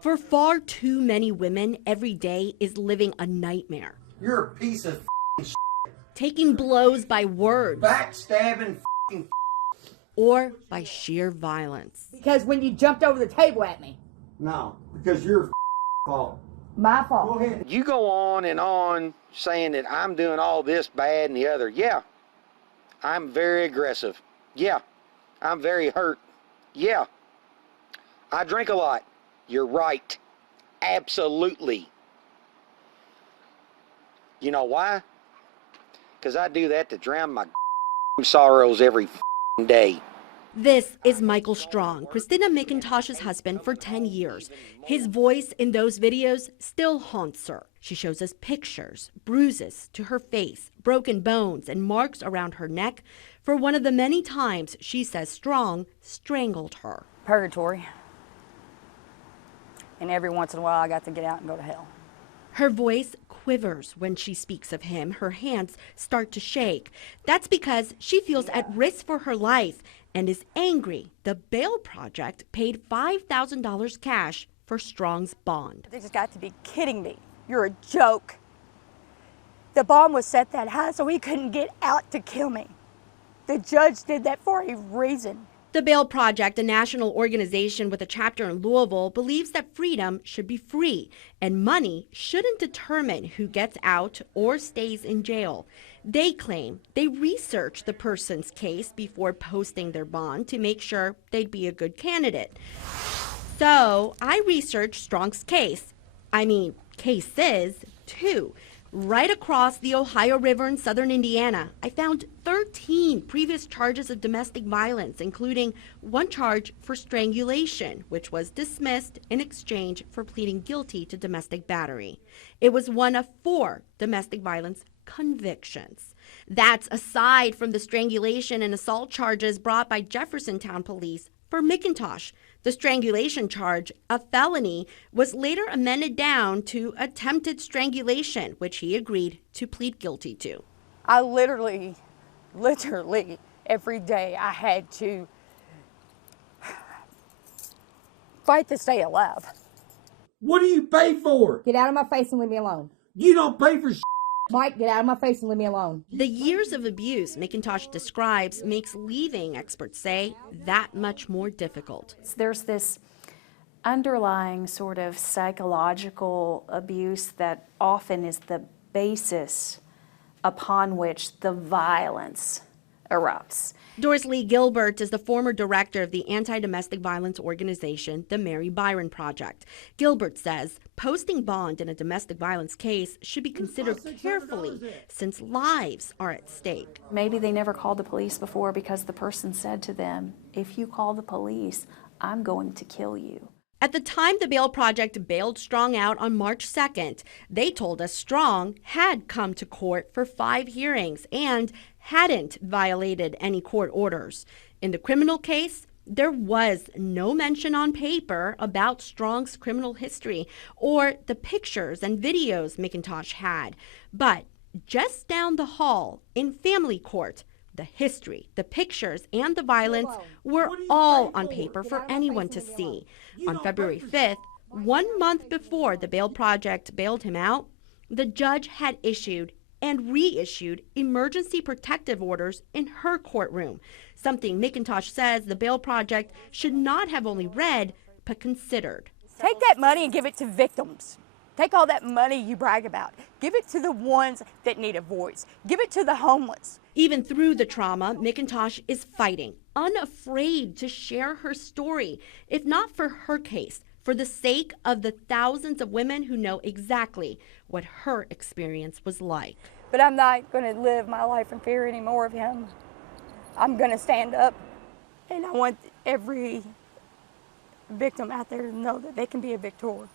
For far too many women, every day is living a nightmare. You're a piece of taking blows by words, backstabbing or by sheer violence. Because when you jumped over the table at me. No, because your fault. My fault. Go ahead. You go on and on saying that I'm doing all this bad and the other. Yeah, I'm very aggressive. Yeah, I'm very hurt. Yeah, I drink a lot. You're right. Absolutely. You know why? Because I do that to drown my sorrows every day. This is Michael Strong, Christina McIntosh's husband for 10 years. His voice in those videos still haunts her. She shows us pictures, bruises to her face, broken bones, and marks around her neck for one of the many times she says Strong strangled her. Purgatory. And every once in a while I got to get out and go to hell. Her voice quivers when she speaks of him. Her hands start to shake. That's because she feels at risk for her life and is angry the Bail Project paid $5,000 cash for Strong's bond. They just got to be kidding me. You're a joke. The bond was set that high so he couldn't get out to kill me. The judge did that for a reason. The Bail Project, a national organization with a chapter in Louisville, believes that freedom should be free and money shouldn't determine who gets out or stays in jail. They claim they researched the person's case before posting their bond to make sure they'd be a good candidate. So I researched Strong's case. Cases, too. Right across the Ohio River in southern Indiana, I found 13 previous charges of domestic violence, including one charge for strangulation, which was dismissed in exchange for pleading guilty to domestic battery. It was one of 4 domestic violence convictions. That's aside from the strangulation and assault charges brought by Jeffersontown police for McIntosh. The strangulation charge, a felony, was later amended down to attempted strangulation, which he agreed to plead guilty to. I literally, every day I had to fight to stay alive. What do you pay for? Get out of my face and leave me alone. You don't pay for Mike, get out of my face and leave me alone. The years of abuse McIntosh describes makes leaving, experts say, that much more difficult. There's this underlying sort of psychological abuse that often is the basis upon which the violence erupts. Doris Lee Gilbert is the former director of the anti-domestic violence organization, the Mary Byron Project. Gilbert says posting bond in a domestic violence case should be considered carefully since lives are at stake. Maybe they never called the police before because the person said to them, if you call the police, I'm going to kill you. At the time the Bail Project bailed Strong out on March 2nd, they told us Strong had come to court for 5 hearings and hadn't violated any court orders. In the criminal case, there was no mention on paper about Strong's criminal history or the pictures and videos McIntosh had. But just down the hall in family court, the history, the pictures, and the violence were all on paper for anyone to see. On February 5th, 1 month before the Bail Project bailed him out, the judge had issued and reissued emergency protective orders in her courtroom, something McIntosh says the Bail Project should not have only read, but considered. Take that money and give it to victims. Take all that money you brag about. Give it to the ones that need a voice. Give it to the homeless. Even through the trauma, McIntosh is fighting, unafraid to share her story, if not for her case, for the sake of the thousands of women who know exactly what her experience was like. But I'm not going to live my life in fear anymore of him. I'm going to stand up, and I want every victim out there to know that they can be a victor.